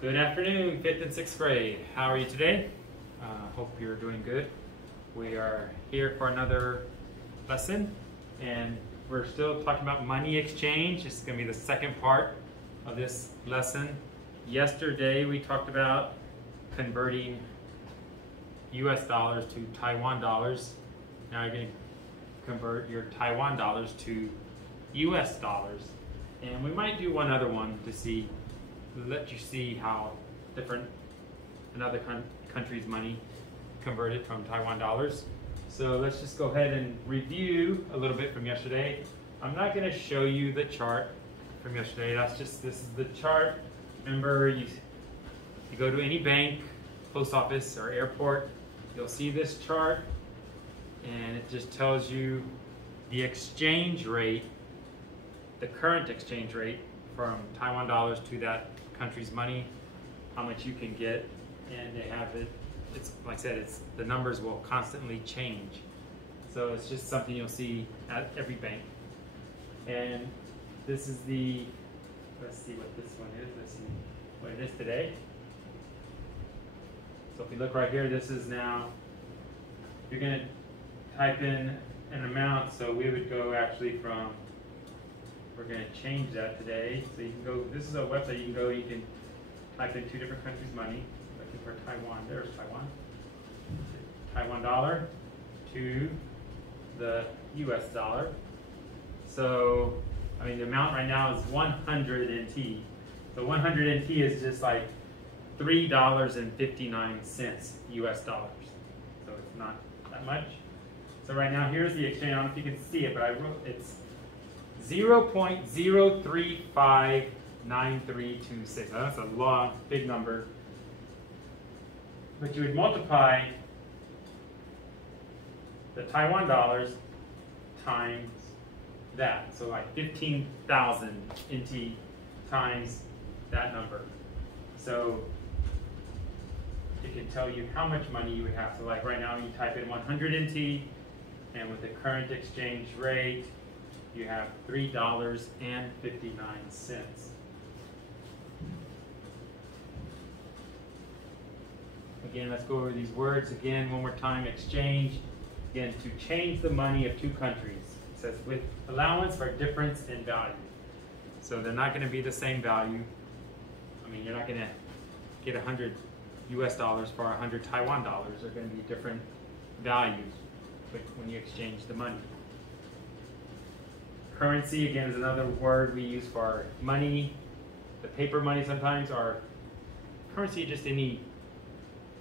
Good afternoon, 5th and 6th grade. How are you today? Hope you're doing good. We are here for another lesson, and we're still talking about money exchange. This is going to be the second part of this lesson. Yesterday we talked about converting US dollars to Taiwan dollars. Now you're going to convert your Taiwan dollars to US dollars. And we might do one other one to let you see how different another country's money converted from Taiwan dollars. So let's just go ahead and review a little bit from yesterday. I'm not going to show you the chart from yesterday. This is the chart. Remember, you go to any bank, post office, or airport, you'll see this chart, and it just tells you the exchange rate, the current exchange rate from Taiwan dollars to that country's money, how much you can get, and they have it. It's like I said, the numbers will constantly change. So it's just something you'll see at every bank. And this is let's see what this one is. Let's see what it is today. So if you look right here, this is now, you're going to type in an amount. So we would go actually from, we're going to change that today. So you can go, this is a website you can go, you can type in two different countries' money. Looking for Taiwan, there's Taiwan. Taiwan dollar to the US dollar. So, I mean, the amount right now is 100 NT. So 100 NT is just like $3.59 US dollars. So it's not that much. So right now, here's the exchange. I don't know if you can see it, but I wrote it's 0.0359326. Now that's a long, big number. But you would multiply the Taiwan dollars times that. So like 15,000 NT times that number. So it can tell you how much money you would have. So like right now you type in 100 NT, and with the current exchange rate, you have $3.59. Again, let's go over these words again one more time. Exchange. Again, to change the money of two countries. It says with allowance for difference in value. So they're not going to be the same value. I mean, you're not going to get 100 US dollars for 100 Taiwan dollars. They're going to be different values when you exchange the money. Currency, again, is another word we use for money. The paper money sometimes, or currency, just any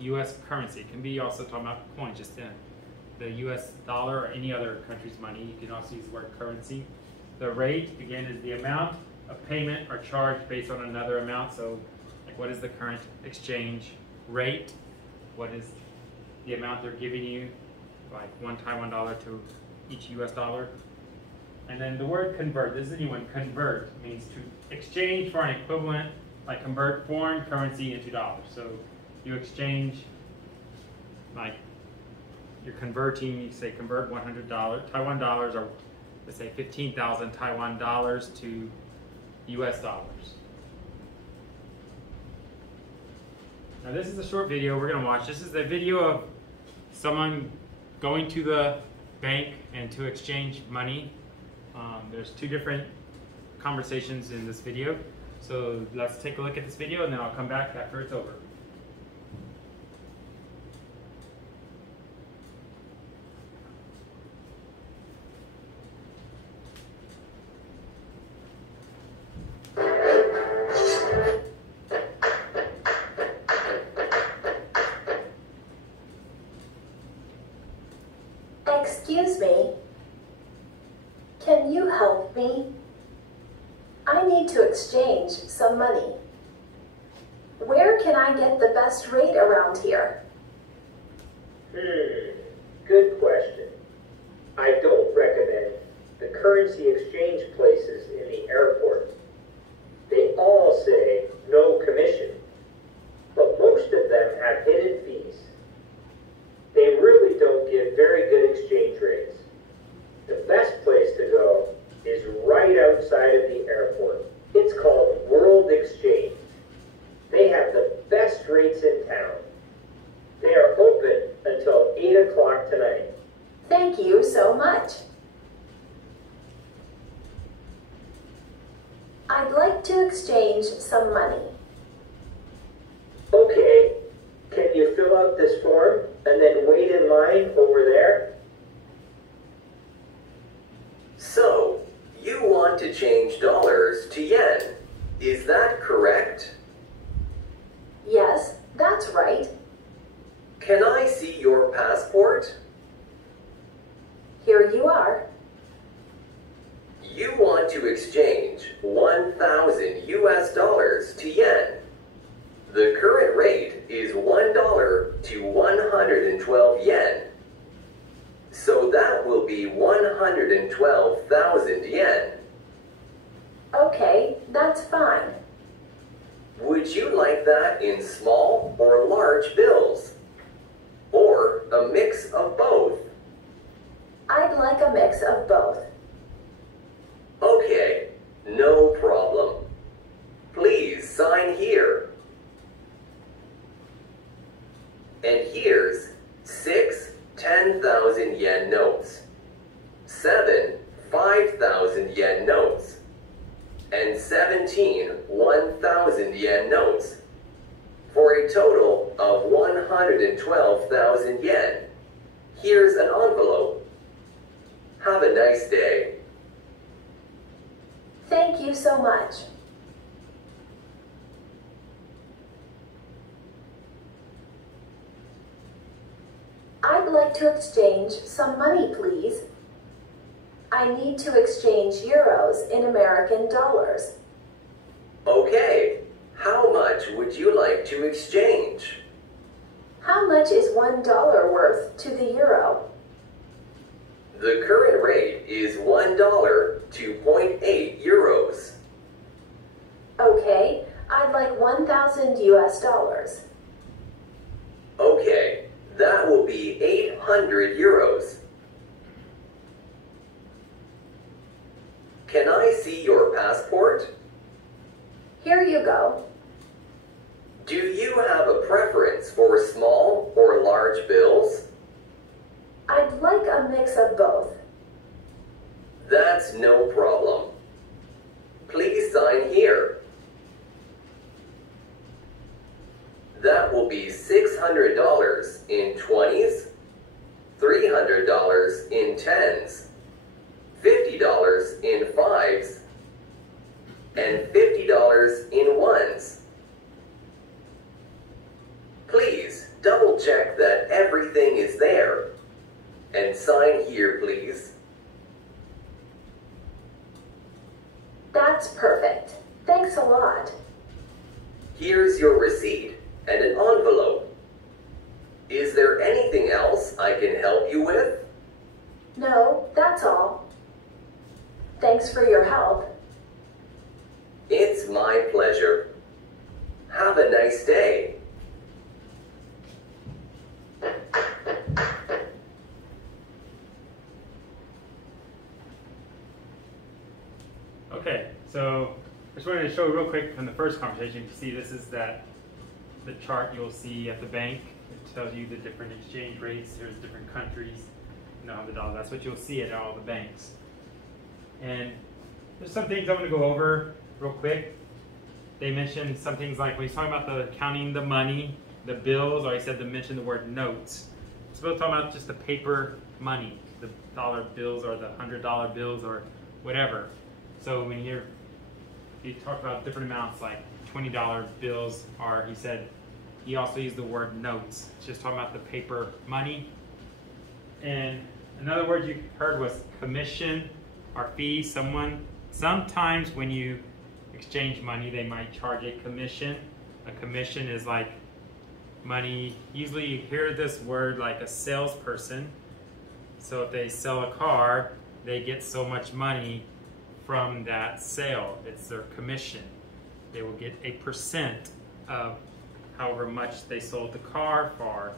US currency. It can be also talking about coins, just the US dollar or any other country's money. You can also use the word currency. The rate, again, is the amount of payment or charge based on another amount. So, like, what is the current exchange rate? What is the amount they're giving you? Like one Taiwan dollar to each US dollar. And then the word convert, this is a new one. Convert means to exchange for an equivalent, like convert foreign currency into dollars. So you exchange, like you're converting, you say convert $100 Taiwan dollars, or let's say 15,000 Taiwan dollars to US dollars. Now this is a short video we're going to watch. This is the video of someone going to the bank and to exchange money. There's two different conversations in this video. So let's take a look at this video, and then I'll come back after it's over. Excuse me. Can you help me? I need to exchange some money. Where can I get the best rate around here? Good question. I don't recommend the currency exchange places in the airport. They all say no commission, but most of them have hidden fees. They really don't give very good exchange rates. The best place to go is right outside of the airport. It's called World Exchange. They have the banks in town. They are open until 8 o'clock tonight. Thank you so much. I'd like to exchange some money. Okay, can you fill out this form and then wait in line over there? So, you want to change dollars to yen, is that correct? Yes, that's right. Can I see your passport? Here you are. You want to exchange 1,000 US dollars to yen. The current rate is $1 to 112 yen. So that will be 112,000 yen. Okay, that's fine. Would you like that in small or large bills? Or a mix of both? I'd like a mix of both. Okay, no problem. Please sign here. And here's 6 10,000 yen notes, 7 5,000 yen notes, and 17 1,000 yen notes, for a total of 112,000 yen. Here's an envelope. Have a nice day. Thank you so much. I'd like to exchange some money, please. I need to exchange euros in American dollars. Okay, how much would you like to exchange? How much is $1 worth to the euro? The current rate is $1 to 0.8 euros. Okay, I'd like 1,000 US dollars. Okay, that will be 800 euros. Can I see your passport? Here you go. Do you have a preference for small or large bills? I'd like a mix of both. That's no problem. Please sign here. That will be $600 in 20s, $300 in 10s, $50 in 5s, and $50 in 1s. Please double check that everything is there. And sign here, please. That's perfect. Thanks a lot. Here's your receipt and an envelope. Is there anything else I can help you with? No, that's all. Thanks for your help. It's my pleasure. Have a nice day. Okay, so I just wanted to show real quick from the first conversation. You see, this is the chart you'll see at the bank. It tells you the different exchange rates. There's different countries. The dollar. That's what you'll see at all the banks. And there's some things I'm going to go over real quick. They mentioned some things like when he's talking about the counting the money, the bills, or he said to mention the word notes. It's both talking about just the paper money, the dollar bills or the $100 bills or whatever. So when you talk about different amounts like $20 bills, or he said he also used the word notes. It's just talking about the paper money. And another word you heard was commission or fee. Sometimes when you exchange money, they might charge a commission. A commission is like money. Usually you hear this word like a salesperson. So if they sell a car, they get so much money from that sale. It's their commission. They will get a percent of however much they sold the car for.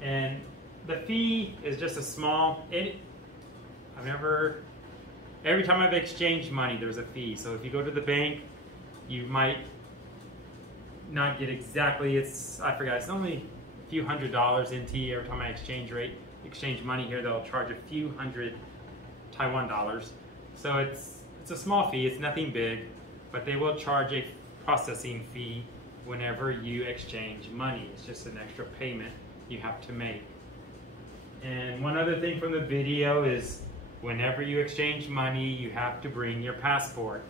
And the fee is just a small, every time I've exchanged money, there's a fee. So if you go to the bank, you might not get exactly, I forgot, it's only a few $100 NT every time I exchange money here. They'll charge a few hundred Taiwan dollars. So it's a small fee, it's nothing big, but they will charge a processing fee whenever you exchange money. It's just an extra payment you have to make. And one other thing from the video is whenever you exchange money, you have to bring your passport.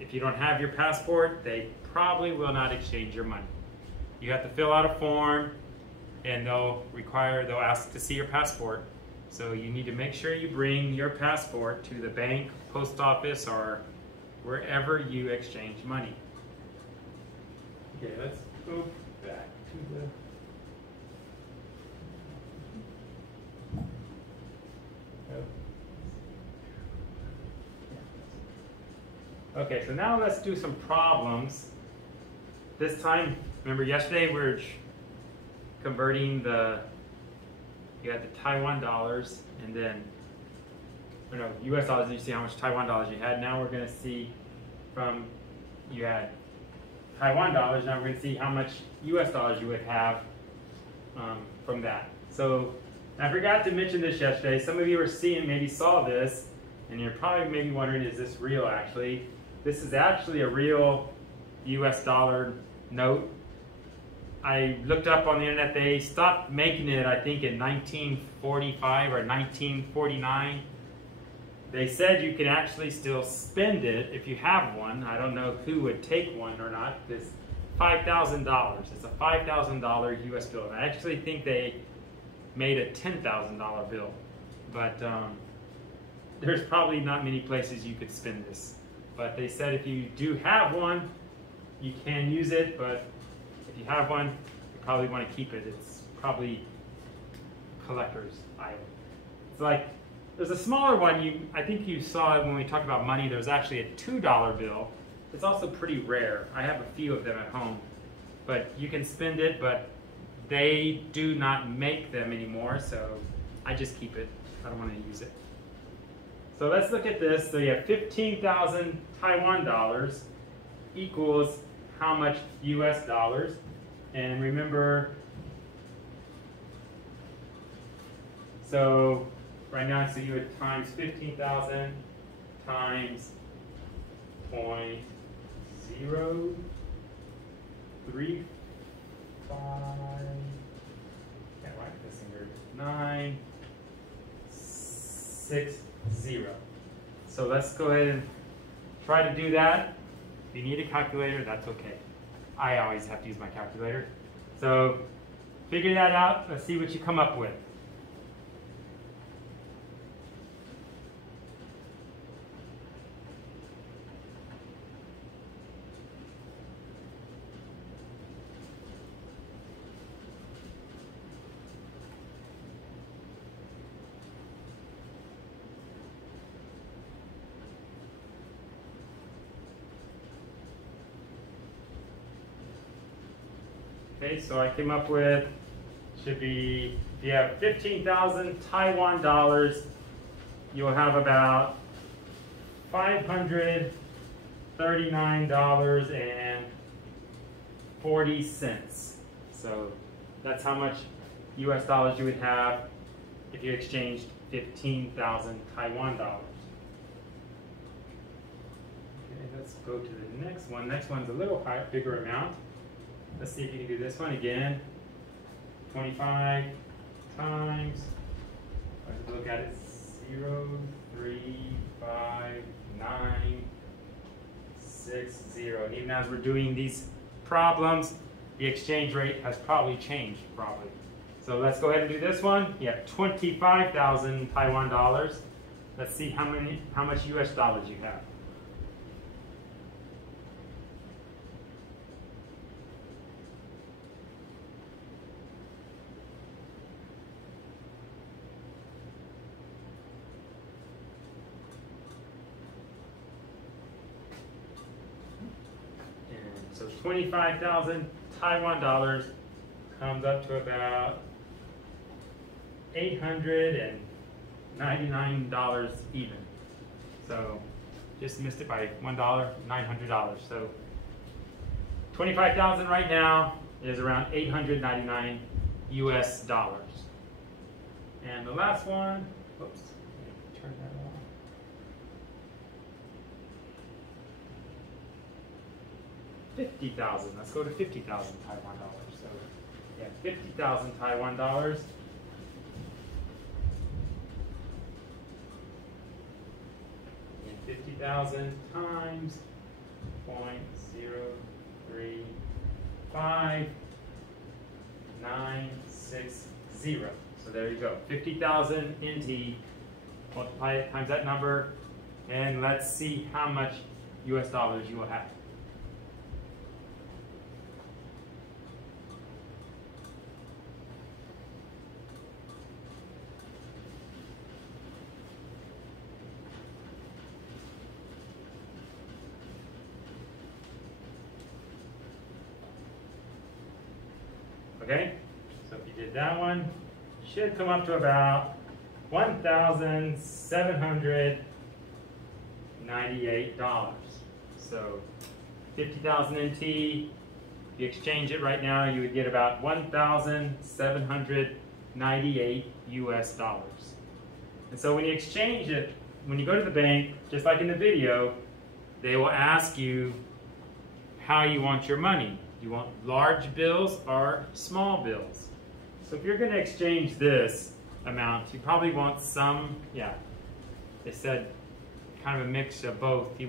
If you don't have your passport, they probably will not exchange your money. You have to fill out a form, and they'll ask to see your passport. So you need to make sure you bring your passport to the bank, post office, or wherever you exchange money. Okay, let's go back to the... Okay, so now let's do some problems. This time, remember yesterday we were converting you had the Taiwan dollars and then, US dollars, you see how much Taiwan dollars you had. Now we're gonna see you had Taiwan dollars, now we're gonna see how much US dollars you would have from that. So I forgot to mention this yesterday. Some of you maybe saw this, and you're probably maybe wondering, is this real actually? This is actually a real US dollar note. I looked up on the internet, they stopped making it, I think, in 1945 or 1949. They said you can actually still spend it if you have one. I don't know who would take one or not. It's $5,000. It's a $5,000 US bill. And I actually think they made a $10,000 bill. But there's probably not many places you could spend this. But they said if you do have one, you can use it, but if you have one, you probably want to keep it. It's probably a collector's item. It's like, there's a smaller one, I think you saw it when we talked about money, there's actually a $2 bill. It's also pretty rare. I have a few of them at home. But you can spend it, but they do not make them anymore, so I just keep it. I don't want to use it. So let's look at this. So you have 15,000 Taiwan dollars equals how much US dollars? And remember, so right now, so you would times 15,000 times 0.035, can't write this in here, 960. So let's go ahead and try to do that. If you need a calculator, that's okay. I always have to use my calculator. So figure that out. Let's see what you come up with. Okay, so I came up with, should be, if you have 15,000 Taiwan dollars, you'll have about $539.40. So that's how much US dollars you would have if you exchanged 15,000 Taiwan dollars. Okay, let's go to the next one. Next one's a little bigger amount. Let's see if you can do this one again. 25 times, let's look at it, 0.03596. And even as we're doing these problems, the exchange rate has probably changed, probably. So let's go ahead and do this one. You have 25,000 Taiwan dollars. Let's see how much US dollars you have. So 25,000 Taiwan dollars comes up to about $899 even. So just missed it by $1, $900. So 25,000 right now is around 899 US dollars. And the last one, oops, turn that on. 50,000. Let's go to 50,000 Taiwan dollars. So, yeah, 50,000 Taiwan dollars. And 50,000 times 0.035960. So there you go. 50,000 NT. Multiply it times that number, and let's see how much US dollars you will have. Okay, so if you did that one, you should come up to about $1,798. So 50,000 NT, if you exchange it right now, you would get about 1,798 US dollars. And so when you exchange it, when you go to the bank, just like in the video, they will ask you how you want your money. You want large bills or small bills? So if you're going to exchange this amount, you probably want some, yeah, they said kind of a mix of both. You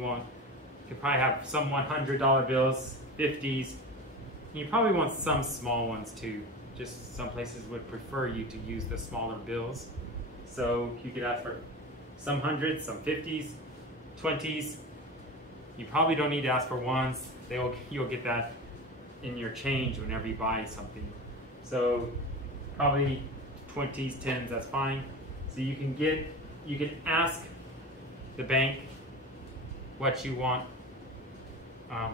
could probably have some $100 bills, 50s. And you probably want some small ones too. Just some places would prefer you to use the smaller bills. So you could ask for some hundreds, some 50s, 20s. You probably don't need to ask for ones. You'll get that in your change whenever you buy something. So probably 20s, 10s, that's fine. So you can ask the bank what you want,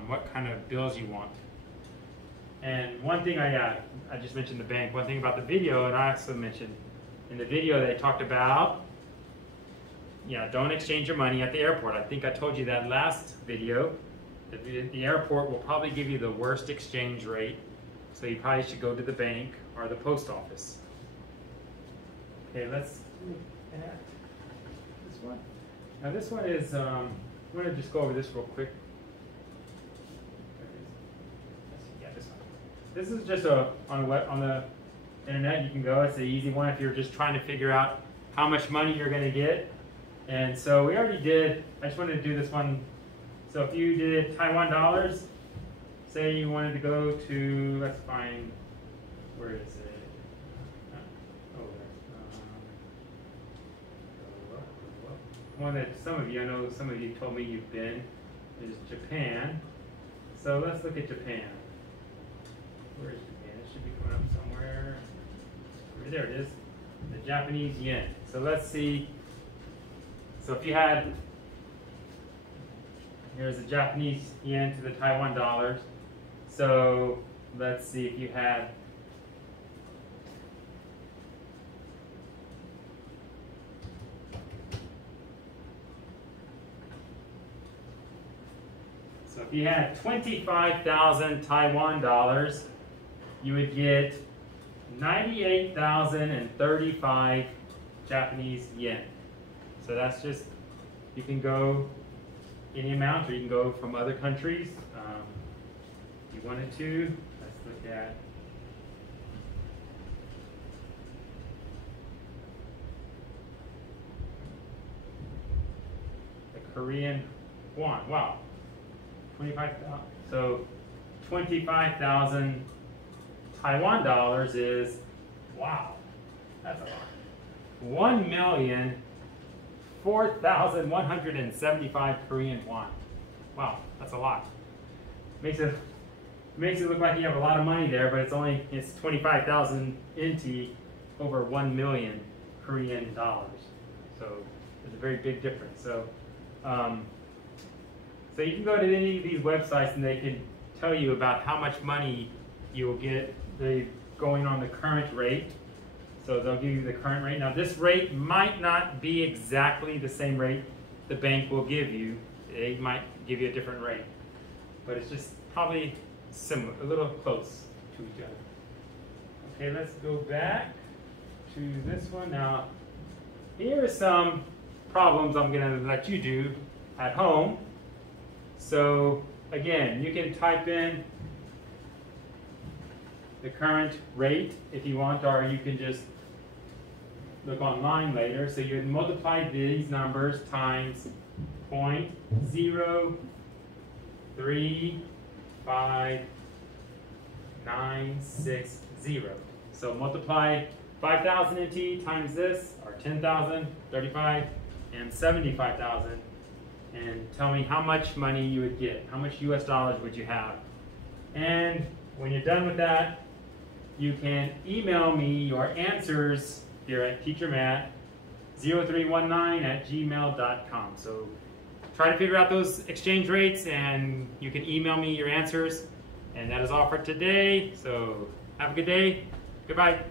what kind of bills you want. And one thing I just mentioned the bank, one thing about the video, and I also mentioned in the video they talked about, don't exchange your money at the airport. I think I told you that last video. The airport will probably give you the worst exchange rate, so you probably should go to the bank or the post office. Okay, let's look at this one. Now this one is, I'm going to just go over this real quick. Yeah, this one. This is just on the internet. You can go. It's an easy one if you're just trying to figure out how much money you're going to get. And so we already did. I just wanted to do this one. So if you did Taiwan dollars, say you wanted to go to, let's find, where is it? One that I know some of you told me you've been, is Japan. So let's look at Japan. Where is Japan? It should be coming up somewhere. There it is, the Japanese yen. So let's see. So if you had, here's the Japanese yen to the Taiwan dollars. So let's see if you had, so if you had 25,000 Taiwan dollars, you would get 98,035 Japanese yen. So that's just, you can go any amount, or you can go from other countries. If you wanted to, let's look at the Korean won. Wow, 25,000. So 25,000 Taiwan dollars is, wow, that's a lot. 1,004,175 Korean won. Wow, that's a lot. Makes it look like you have a lot of money there, but it's 25,000 NT over 1 million Korean dollars. So there's a very big difference. So so you can go to any of these websites and they can tell you about how much money you will get going on the current rate. So they'll give you the current rate. Now this rate might not be exactly the same rate the bank will give you. They might give you a different rate. But it's just probably similar, a little close to each other. Okay, let's go back to this one. Now, here are some problems I'm going to let you do at home. So, again, you can type in the current rate if you want, or you can just look online later. So you multiply these numbers times 0.035960. So multiply 5,000 NT times this, or 10,000, 35, and 75,000, and tell me how much money you would get. How much US dollars would you have? And when you're done with that, you can email me your answers here at teachermatt0319@gmail.com. So try to figure out those exchange rates, and you can email me your answers. And that is all for today. So have a good day. Goodbye.